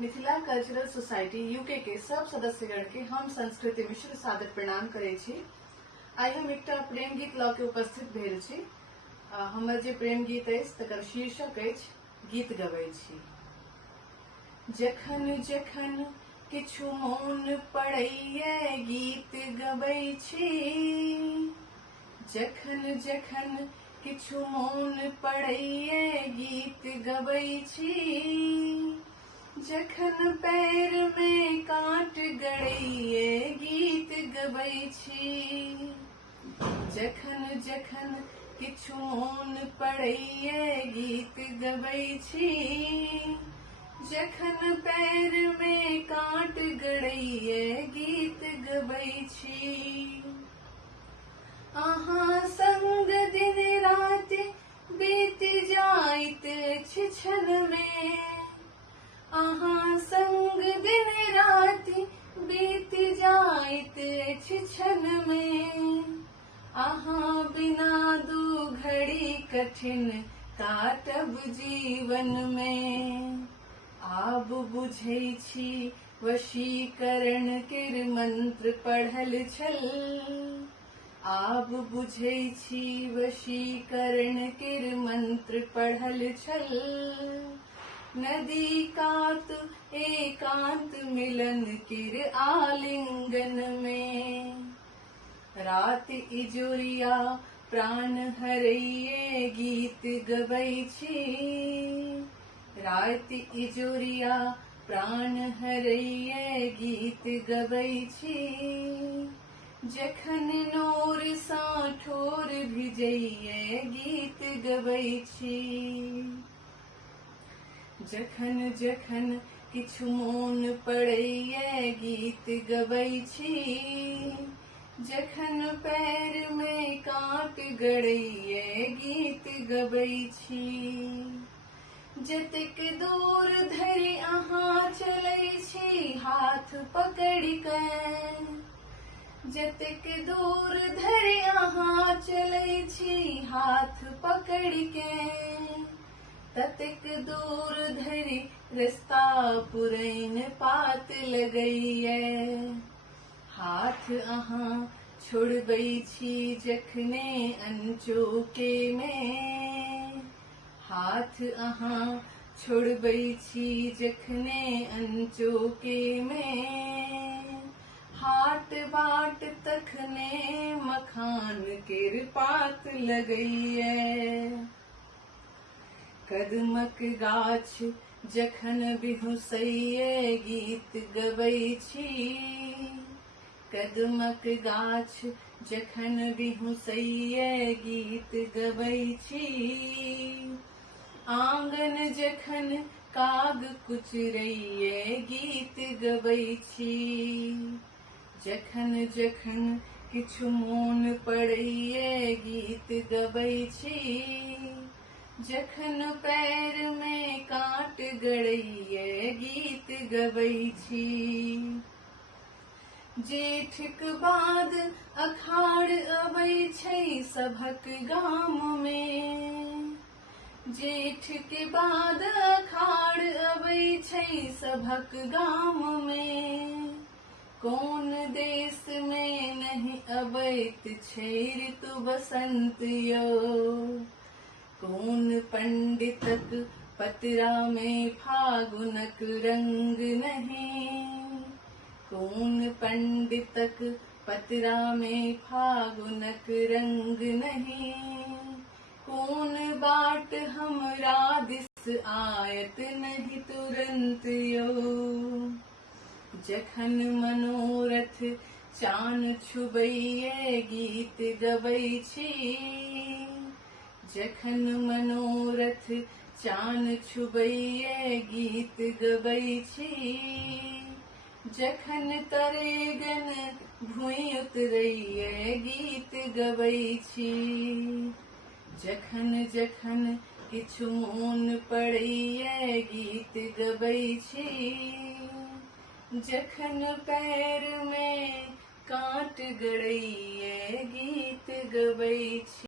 Mithila cultural society UK के सब सदस्यगण के हम संस्कृति मिश्र सादर प्रणाम करे छी। आई हम एकटा प्रेम गीत लऽ के उपस्थित भेल छी। हमर जे प्रेम गीत अछि तकर शीर्षक अछि गीत गबै छी। जखन जखन किछु मोन पड़ैये गीत गबै छी। जखन जखन किछु मोन पड़ैये गीत गबै छी। जखन पैर में कांट गड़ैये गीत गबै छी। जखन जखन किछु मोन पड़ैये गीत गबै छी। जखन पैर में कांट गड़ैये गीत गबै छी। अहाँ संग दिन रात बीत जाइत अछि क्षण में। अहाँ संग दिन रात बीत जाइत अछि क्षण में। अहाँ बिना दू घड़ी कठिन काटब जीवन में। आब बुझै छी वशीकरण केर मंत्र पढ़ल छल। आब बुझै छी वशीकरण केर मंत्र पढ़ल छल। नदी कात एकांत मिलन केर आलिंगन में। रात इजोरिया प्राण हरैये गीत गबै छी। रात इजोरिया प्राण हरैये गीत गबै छी। जखन नोर सा ठोर भिजैये गीत गबै छी। जखन जखन किछु मोन पड़ैये गीत गबै छी। जखन पैर में कांट गड़ैये गीत गबै छी। जतेक दूर धरि अहाँ चलै छी हाथ पकड़ि कऽ। जतेक दूर धरि अहाँ चलै छी हाथ पकड़ि के। ततेक दूर धरि रस्ता पुरैन पात लगैये। हाथ अहाँ छोड़बै छी जखने अनचोके में। हाथ अहाँ छोड़बै छी जखने अनचोके में। हाट बाट तखने मखान केर पात लगैये। कदमक गाछ जखन बिहुसैये गीत गबै छी। कदमक गाछ जखन बिहुसैये गीत गबै छी। आंगन जखन काग कुचरैये गीत गबै छी। जखन जखन किछु मोन पड़ैये गीत गबै छी। जखन पैर में कांट गड़ैये गीत गबै छी। जेठक बाद अखाड़ अबै छै सभक गाम में। जेठ के बाद अखाड़ अबै छै सभक गाम में। कोन देश में नहीं अबैत छै ऋतु बसंत यौ। कोन पंडितक पतरा में फागुनक रंग नहीं। कोन पंडितक पतरा में फागुनक रंग नहीं। कोन बाट हमरा दिस आयत नहीं तुरंत यौ। जखन मनोरथ चान छुबैये गीत गबै छी। जखन मनोरथ चान छुबैये गीत गबै छी। जखन तरेगन भुइँ उतरैये गीत गबै छी। जखन जखन किछु मोन पड़ैये गीत गबै छी। जखन पैर में कांट गड़ैये गीत गबै छी।